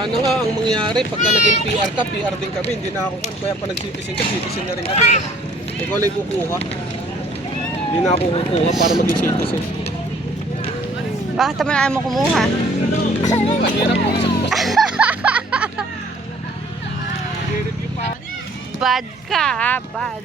Sana nga ang mangyari, pagka naging PR ka, PR din kami, hindi na ako kan. Kaya pa nag-citizen ka, citizen na rin kami. Ikaw lang kukuha. Hindi na ako kukuha para maging citizen. Bakit naman ayaw mo kumuha? Mahirap po. Bad ka ha, bad.